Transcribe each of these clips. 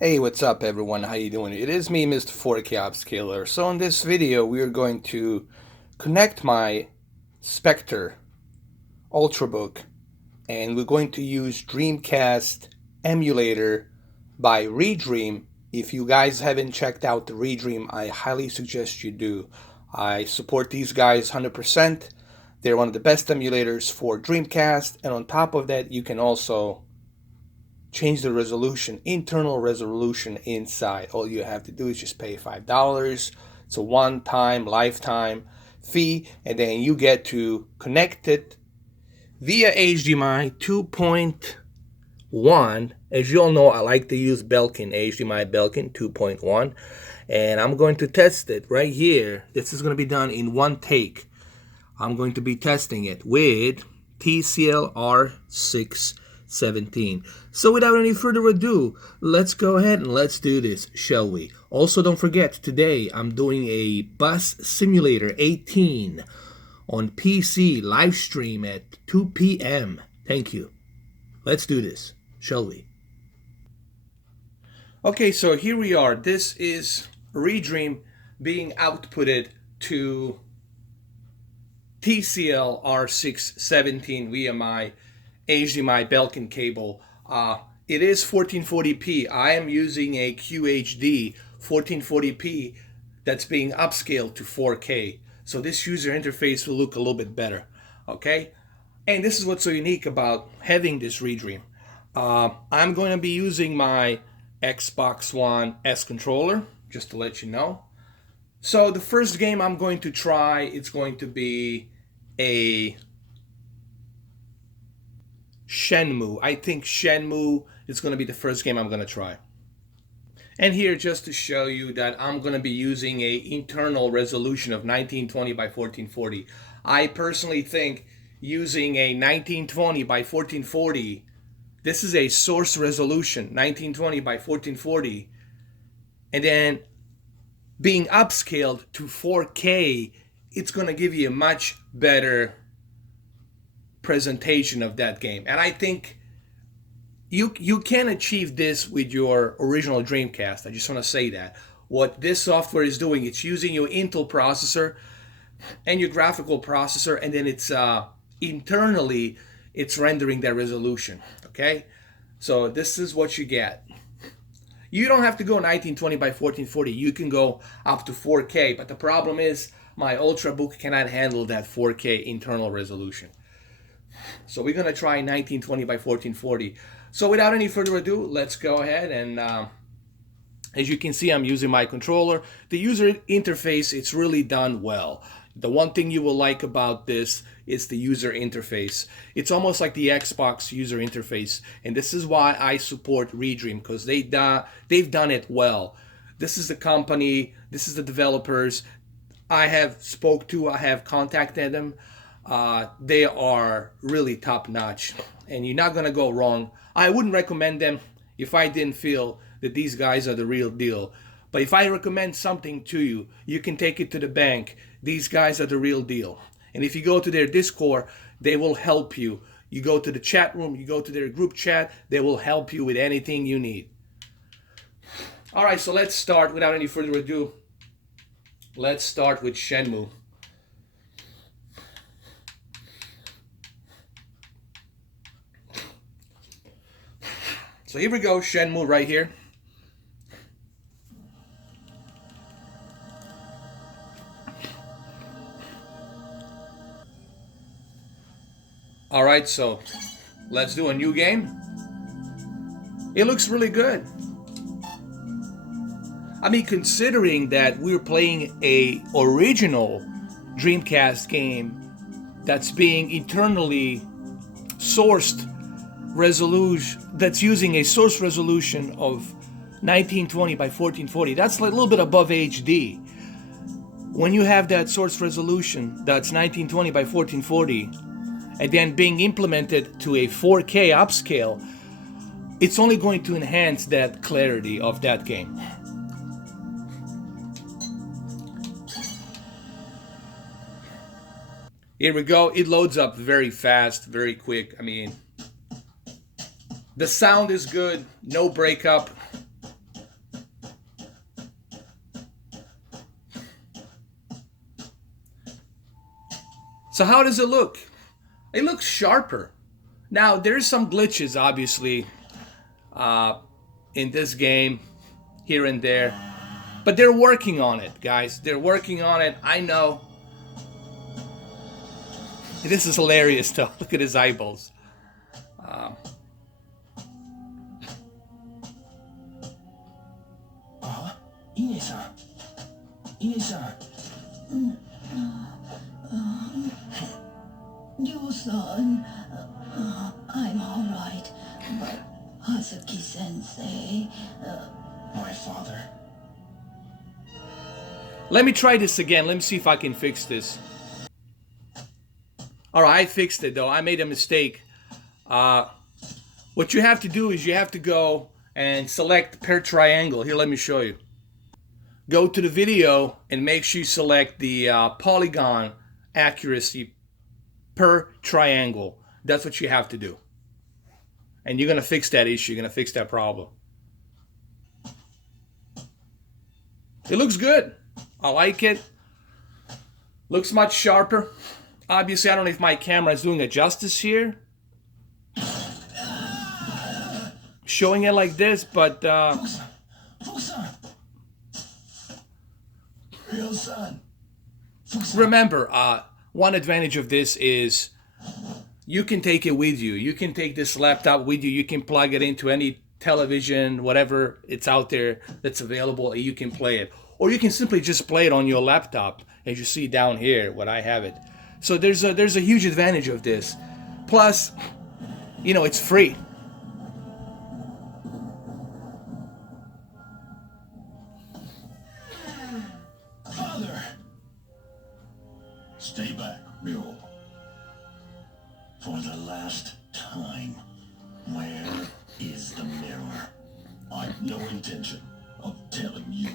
Hey, what's up everyone? How you doing? It is me, Mr. 4K Upscaler. So in this video, we are going to connect my Specter UltraBook and we're going to use Dreamcast Emulator by Redream. If you guys haven't checked out the Redream, I highly suggest you do. I support these guys 100%. They're one of the best emulators for Dreamcast, and on top of that, you can also change the resolution, internal resolution inside. All you have to do is just pay $5. It's a one-time, lifetime fee, and then you get to connect it via HDMI 2.1. As you all know, I like to use Belkin, HDMI Belkin 2.1, and I'm going to test it right here. This is going to be done in one take. I'm going to be testing it with TCL R617. So without any further ado, let's go ahead and let's do this, shall we? Also, don't forget, today I'm doing a Bus Simulator 18 on PC live stream at 2 p.m. Thank you. Let's do this, shall we? Okay, so here we are. This is Redream being outputted to TCL R617 via my HDMI Belkin cable. It is 1440p. I am using a QHD 1440p that's being upscaled to 4K. So this user interface will look a little bit better. Okay? And this is what's so unique about having this Redream. I'm going to be using my Xbox One S controller, just to let you know. So the first game I'm going to try, it's going to be a Shenmue. I think Shenmue is going to be the first game I'm going to try. And here, just to show you that I'm going to be using a internal resolution of 1920 by 1440. I personally think using a 1920 by 1440, this is a source resolution, 1920 by 1440, and then being upscaled to 4K, it's going to give you a much better presentation of that game. And I think you can achieve this with your original Dreamcast. I just want to say that. What this software is doing, it's using your Intel processor and your graphical processor, and then it's internally, it's rendering that resolution. Okay? So this is what you get. You don't have to go 1920 by 1440. You can go up to 4K, but the problem is my UltraBook cannot handle that 4K internal resolution. So we're going to try 1920 by 1440. So without any further ado, let's go ahead and as you can see, I'm using my controller. The user interface, it's really done well. The one thing you will like about this is the user interface. It's almost like the Xbox user interface, and this is why I support Redream, because they've done it well. This is the company, this is the developers I have spoke to, I have contacted them. They are really top notch, and you're not gonna go wrong. I wouldn't recommend them if I didn't feel that these guys are the real deal. But if I recommend something to you, you can take it to the bank. These guys are the real deal. And if you go to their Discord, they will help you. You go to the chat room, you go to their group chat, they will help you with anything you need. All right, so let's start without any further ado. Let's start with Shenmue. So here we go, Shenmue right here. All right, so let's do a new game. It looks really good. I mean, considering that we're playing a original Dreamcast game that's being internally sourced resolution, that's using a source resolution of 1920 by 1440, that's like a little bit above HD. When you have that source resolution that's 1920 by 1440, and then being implemented to a 4K upscale, it's only going to enhance that clarity of that game. Here we go. It loads up very fast, very quick. I mean, the sound is good, no breakup. So how does it look? It looks sharper. Now there's some glitches, obviously, in this game, here and there, but they're working on it, guys. They're working on it. I know. This is hilarious, though. Look at his eyeballs. Ine-san. Ine-san. Ryo-san. I'm all right, but Hazuki-sensei, my father. Let me try this again. Let me see if I can fix this. Alright, I fixed it though. I made a mistake. What you have to do is you have to go and select per triangle. Here, let me show you. Go to the video and make sure you select the polygon accuracy per triangle. That's what you have to do. And you're going to fix that issue. You're going to fix that problem. It looks good. I like it. Looks much sharper. Obviously, I don't know if my camera is doing it justice here, showing it like this, but remember, one advantage of this is you can take it with you. You can take this laptop with you. You can plug it into any television, whatever it's out there that's available, and you can play it. Or you can simply just play it on your laptop, as you see down here, what I have it. So there's a huge advantage of this. Plus, you know, it's free. Father! Stay back, Ryo. For the last time, where is the mirror? I've no intention of telling you.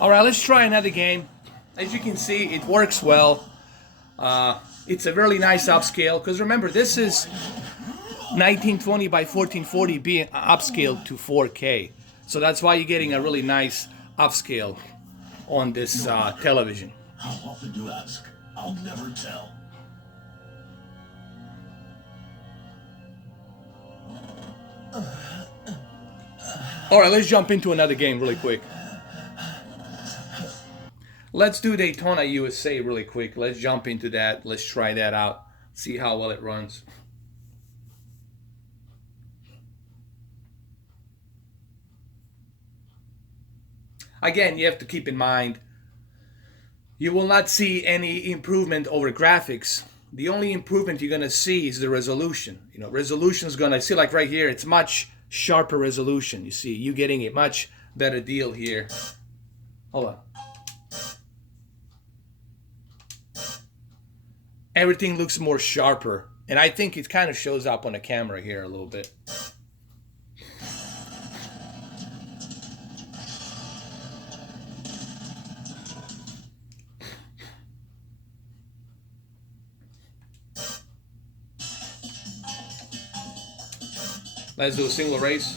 Alright, let's try another game. As you can see, it works well. It's a really nice upscale, because remember, this is 1920 by 1440 being upscaled to 4K. So that's why you're getting a really nice upscale on this television. How often you ask? I'll never tell. Alright, let's jump into another game really quick. Let's do Daytona USA really quick. Let's jump into that. Let's try that out. See how well it runs. Again, you have to keep in mind, you will not see any improvement over graphics. The only improvement you're going to see is the resolution. You know, resolution is going to, see like right here, it's much sharper resolution. You see, you're getting a much better deal here. Hold on. Everything looks more sharper, and I think it kind of shows up on the camera here a little bit. Let's do a single race.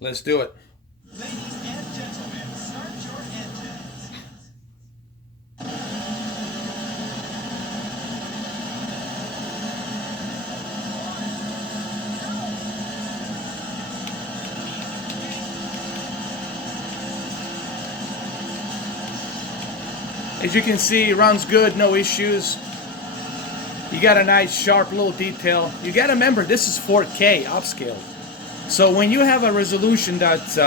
Let's do it. Ladies and gentlemen, start your engines. As you can see, it runs good, no issues. You got a nice sharp little detail. You got to remember, this is 4K upscaled. So when you have a resolution that's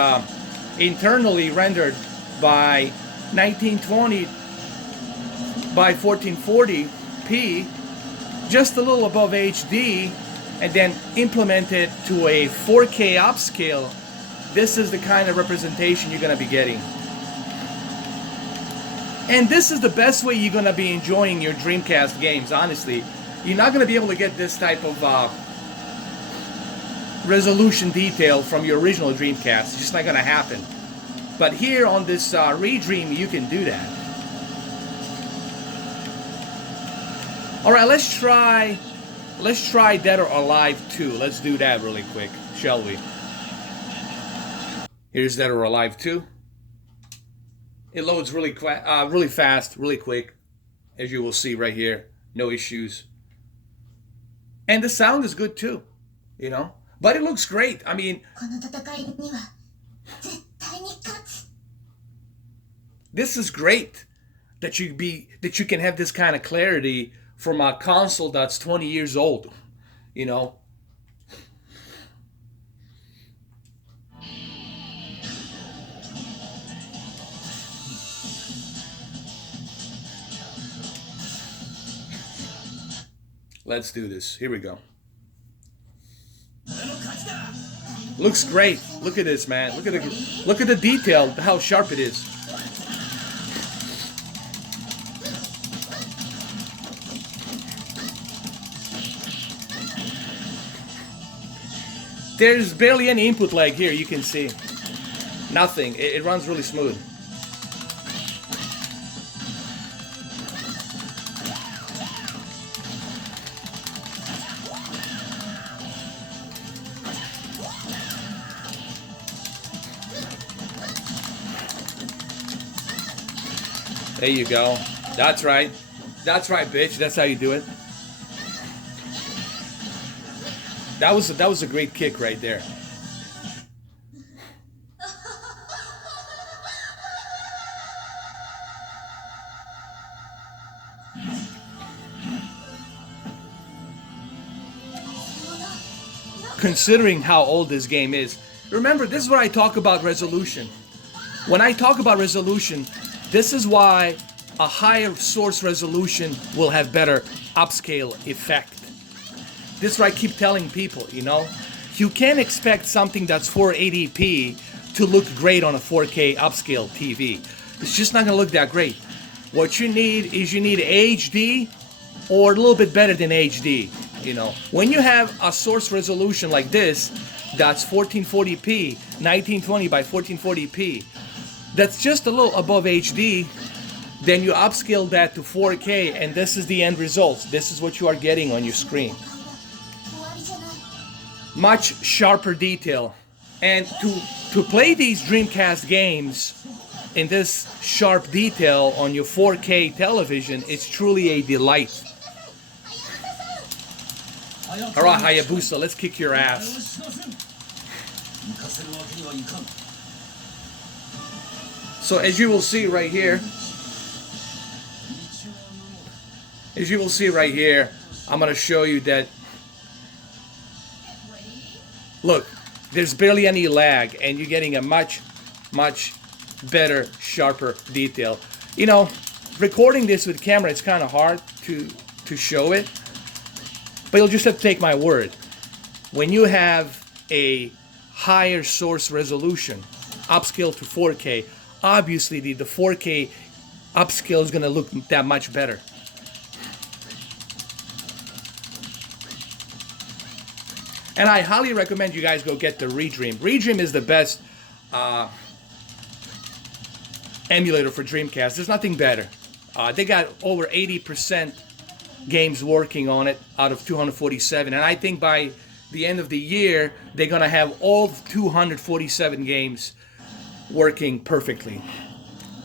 internally rendered by 1920 by 1440p, just a little above HD, and then implemented to a 4K upscale, this is the kind of representation you're going to be getting. And this is the best way you're gonna be enjoying your Dreamcast games, honestly. You're not gonna be able to get this type of resolution detail from your original Dreamcast. It's just not gonna happen. But here on this Redream, you can do that. All right, let's try Dead or Alive 2. Let's do that really quick, shall we? Here's Dead or Alive 2. It loads really fast, really quick, as you will see right here. No issues. And the sound is good too, you know. But it looks great. I mean, this is great that you can have this kind of clarity from a console that's 20 years old, you know. Let's do this. Here we go. Looks great. Look at this, man. Look at the detail, how sharp it is. There's barely any input lag here, you can see. Nothing. It runs really smooth. There you go. That's right. That's right, bitch. That's how you do it. That was a great kick right there. Considering how old this game is, remember, this is what I talk about resolution. When I talk about resolution, this is why a higher source resolution will have better upscale effect. This is what I keep telling people, you know. You can't expect something that's 480p to look great on a 4K upscale TV. It's just not gonna look that great. What you need is HD or a little bit better than HD, you know. When you have a source resolution like this, that's 1440p, 1920 by 1440p, that's just a little above HD, then you upscale that to 4K, and this is the end results. This is what you are getting on your screen. Much sharper detail. And to play these Dreamcast games in this sharp detail on your 4K television, it's truly a delight. Alright, Hayabusa, let's kick your ass. So as you will see right here, I'm going to show you that, look, there's barely any lag, and you're getting a much better, sharper detail. You know, recording this with camera, it's kind of hard to show it, but you'll just have to take my word. When you have a higher source resolution, upscale to 4K, obviously the 4K upscale is going to look that much better. And I highly recommend you guys go get the Redream. Redream is the best emulator for Dreamcast. There's nothing better. They got over 80% games working on it out of 247. And I think by the end of the year, they're going to have all 247 games working perfectly.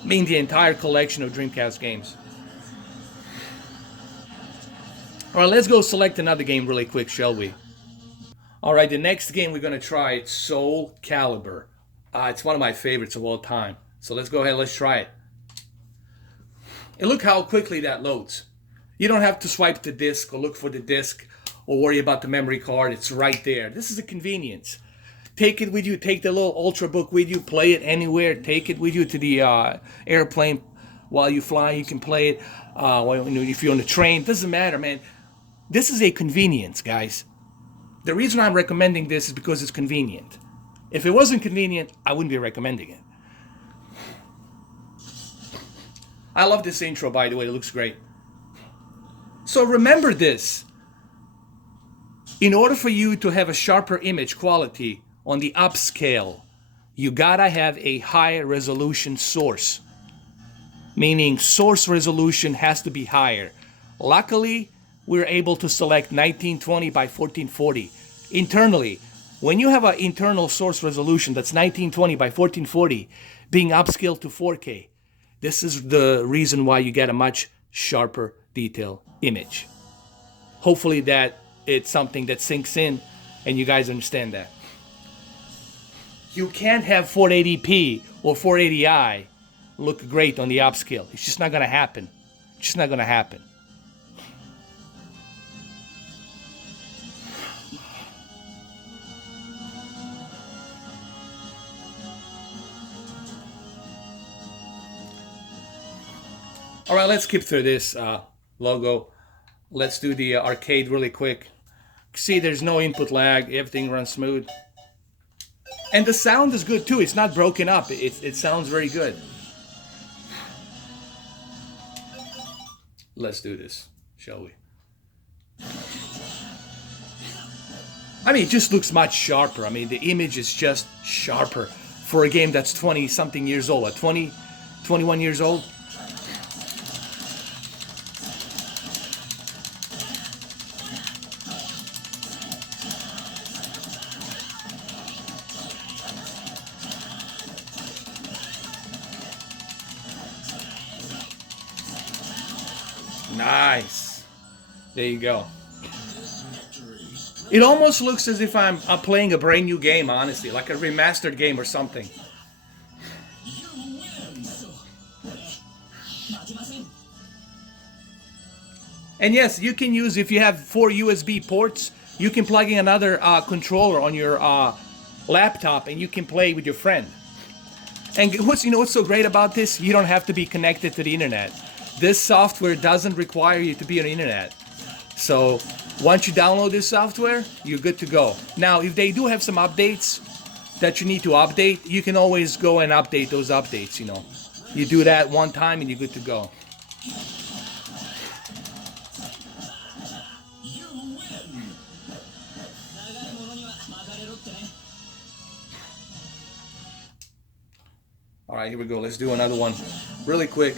I mean, the entire collection of Dreamcast games. Alright, let's go select another game really quick, shall we? Alright, the next game we're going to try is Soul Calibur. It's one of my favorites of all time. So let's go ahead, let's try it. And look how quickly that loads. You don't have to swipe the disc or look for the disc or worry about the memory card. It's right there. This is a convenience. Take it with you. Take the little UltraBook with you. Play it anywhere. Take it with you to the airplane while you fly. You can play it if you're on the train. Doesn't matter, man. This is a convenience, guys. The reason I'm recommending this is because it's convenient. If it wasn't convenient, I wouldn't be recommending it. I love this intro, by the way. It looks great. So remember this. In order for you to have a sharper image quality on the upscale, you gotta have a high resolution source. Meaning source resolution has to be higher. Luckily, we're able to select 1920 by 1440. Internally, when you have an internal source resolution that's 1920 by 1440 being upscaled to 4K, this is the reason why you get a much sharper detail image. Hopefully that it's something that sinks in and you guys understand that. You can't have 480p or 480i look great on the upscale. It's just not gonna happen. It's just not gonna happen. All right, let's skip through this logo. Let's do the arcade really quick. See, there's no input lag. Everything runs smooth. And the sound is good too. It's not broken up. It sounds very good. Let's do this, shall we? I mean, it just looks much sharper. I mean, the image is just sharper for a game that's 20-something years old. 20, 21 years old. Nice. There you go. It almost looks as if I'm playing a brand new game, honestly, like a remastered game or something. And yes, you can use, if you have 4 USB ports, you can plug in another controller on your laptop and you can play with your friend. And what's so great about this? You don't have to be connected to the internet. This software doesn't require you to be on the internet. So once you download this software, you're good to go. Now, if they do have some updates that you need to update, you can always go and update those updates, you know. You do that one time and you're good to go. All right, here we go. Let's do another one really quick.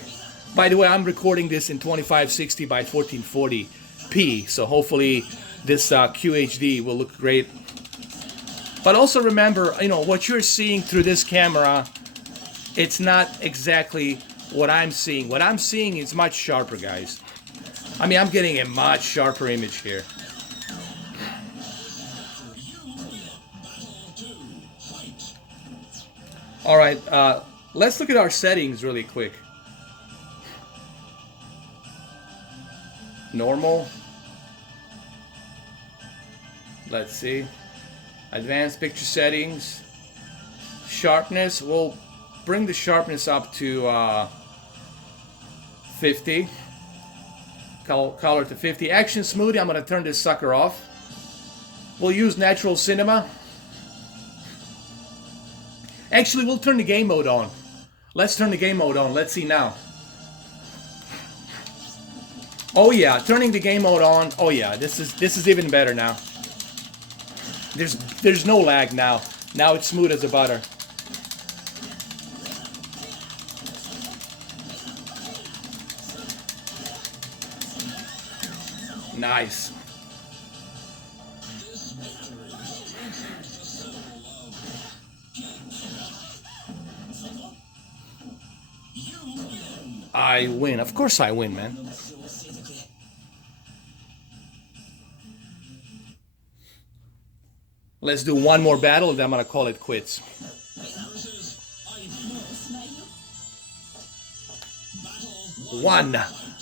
By the way, I'm recording this in 2560 by 1440p, so hopefully this QHD will look great. But also remember, you know, what you're seeing through this camera, it's not exactly what I'm seeing. What I'm seeing is much sharper, guys. I mean, I'm getting a much sharper image here. All right, let's look at our settings really quick. Normal. Let's see. Advanced picture settings. Sharpness. We'll bring the sharpness up to 50. Color to 50. Action smoothie. I'm going to turn this sucker off. We'll use natural cinema. Actually, we'll turn the game mode on. Let's turn the game mode on. Let's see now. Oh yeah, turning the game mode on. Oh yeah, this is even better now. There's no lag now. Now it's smooth as a butter. Nice. I win. Of course I win, man. Let's do one more battle, and then I'm going to call it quits. One.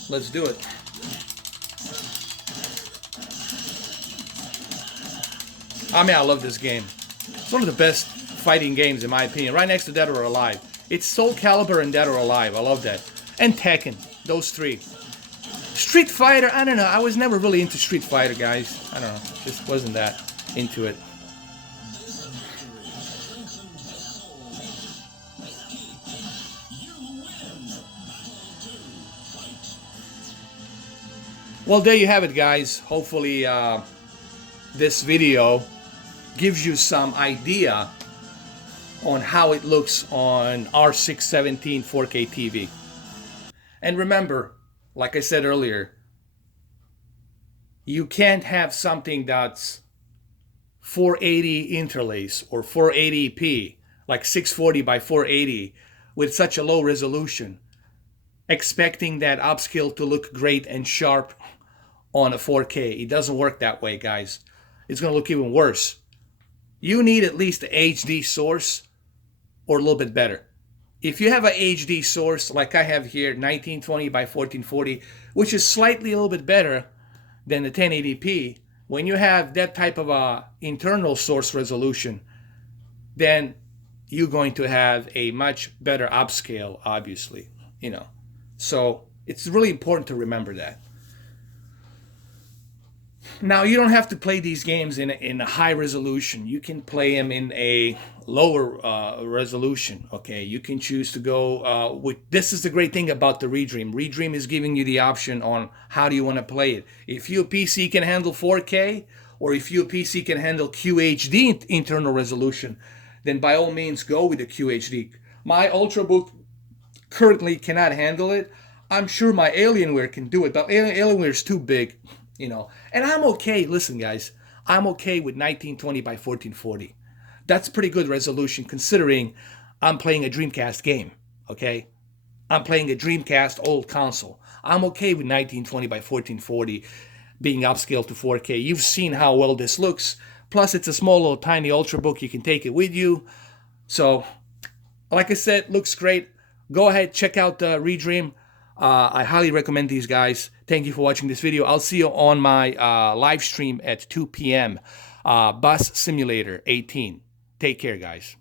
Let's do it. I mean, I love this game. It's one of the best fighting games, in my opinion. Right next to Dead or Alive. It's Soul Calibur and Dead or Alive. I love that. And Tekken. Those three. Street Fighter, I don't know. I was never really into Street Fighter, guys. I don't know. Just wasn't that into it. Well, there you have it, guys. Hopefully this video gives you some idea on how it looks on R617 4K TV. And remember, like I said earlier, you can't have something that's 480 interlace or 480p, like 640 by 480, with such a low resolution, expecting that upscale to look great and sharp on a 4K. It doesn't work that way, guys. It's going to look even worse. You need at least an HD source or a little bit better. If you have an HD source like I have here, 1920 by 1440, which is slightly a little bit better than the 1080p, when you have that type of a internal source resolution, then you're going to have a much better upscale, obviously, you know. So it's really important to remember that. Now, you don't have to play these games in a high resolution. You can play them in a lower resolution, okay? You can choose to go with... This is the great thing about the Redream. Redream is giving you the option on how do you want to play it. If your PC can handle 4K, or if your PC can handle QHD internal resolution, then by all means go with the QHD. My UltraBook currently cannot handle it. I'm sure my Alienware can do it, but Alienware is too big, you know. And I'm okay, listen guys, I'm okay with 1920 by 1440. That's pretty good resolution considering I'm playing a Dreamcast game, okay? I'm playing a Dreamcast old console. I'm okay with 1920 by 1440 being upscaled to 4K. You've seen how well this looks. Plus it's a small little tiny UltraBook, you can take it with you. So, like I said, looks great. Go ahead, check out the Redream. I highly recommend these guys. Thank you for watching this video. I'll see you on my live stream at 2 p.m. Bus Simulator 18. Take care, guys.